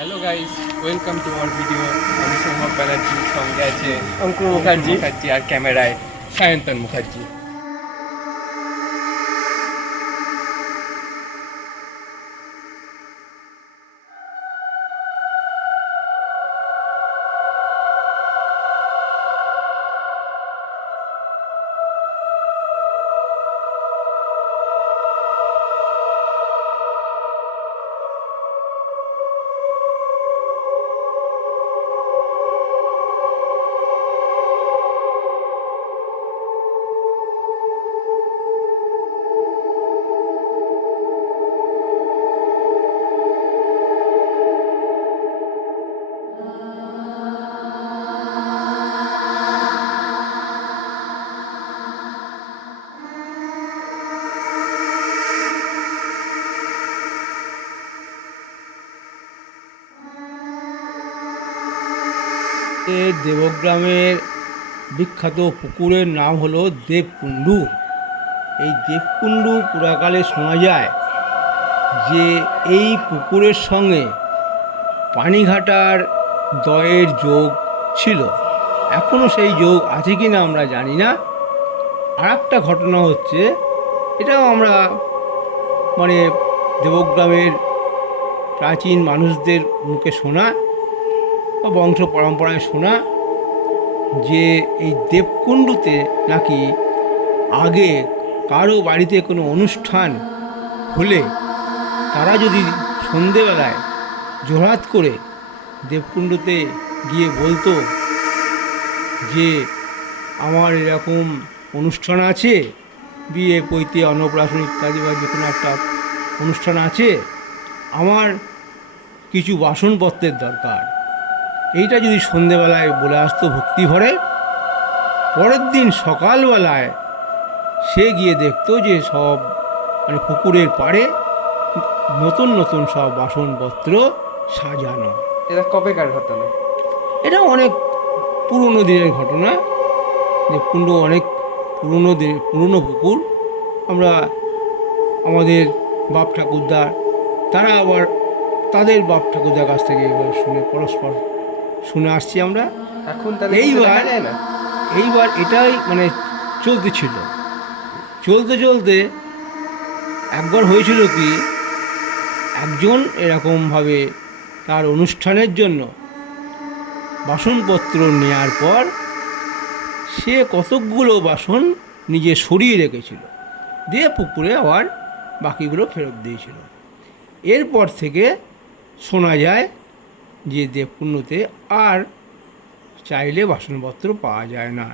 Hello guys, welcome to our video. আমি সৌম্য ব্যানার্জি, সঙ্গে আছে অঙ্কুর মুখার্জি আর ক্যামেরায় সায়ন্তন মুখার্জি। দেবগ্রামের বিখ্যাত পুকুরের নাম হলো দেবকুণ্ডু। এই দেবকুণ্ডু পুরাকালে শোনা যায় যে এই পুকুরের সঙ্গে পানিঘাটার দয়ের যোগ ছিল। এখনও সেই যোগ আছে কি না আমরা জানি না। আর একটা ঘটনা হচ্ছে, এটাও আমরা দেবগ্রামের প্রাচীন মানুষদের মুখে শোনা বা বংশ পরম্পরায় শোনা যে এই দেবকুণ্ডুতে নাকি আগে কারো বাড়িতে কোনো অনুষ্ঠান হলে তারা যদি সন্ধেবেলায় জোড়হাত করে দেবকুণ্ডুতে গিয়ে বলতো যে আমার এরকম অনুষ্ঠান আছে, বিয়ে পৈতে অন্নপ্রাশন ইত্যাদি বা যে কোনো একটা অনুষ্ঠান আছে, আমার কিছু বাসনপত্রের দরকার, এইটা যদি সন্ধেবেলায় বলে আসতো ভক্তি ভরে, পরের দিন সকালবেলায় সে গিয়ে দেখতো যে সব পুকুরের পাড়ে নতুন নতুন সব বাসনপত্র সাজানো। এটা কবেকার ঘটনা? এটা অনেক পুরনো দিনের ঘটনা। দেবকুণ্ডু অনেক পুরনো পুকুর। আমরা আমাদের বাপ ঠাকুরদার, তারা আবার তাদের বাপ ঠাকুরদার কাছ থেকে এবার পরস্পর শুনে আসছি আমরা। এখন এইবার এটাই চলতে চলতে একবার হয়েছিল কি, একজন এরকমভাবে তার অনুষ্ঠানের জন্য বাসনপত্র নেয়ার পর সে কতকগুলো বাসন নিজে সরিয়ে রেখেছিল, দিয়ে পুকুরে আবার বাকিগুলো ফেরত দিয়েছিল। এরপর থেকে শোনা যায় যে দেবকুণ্ডুতে আর চাইলে বাসনপত্র পাওয়া যায় না।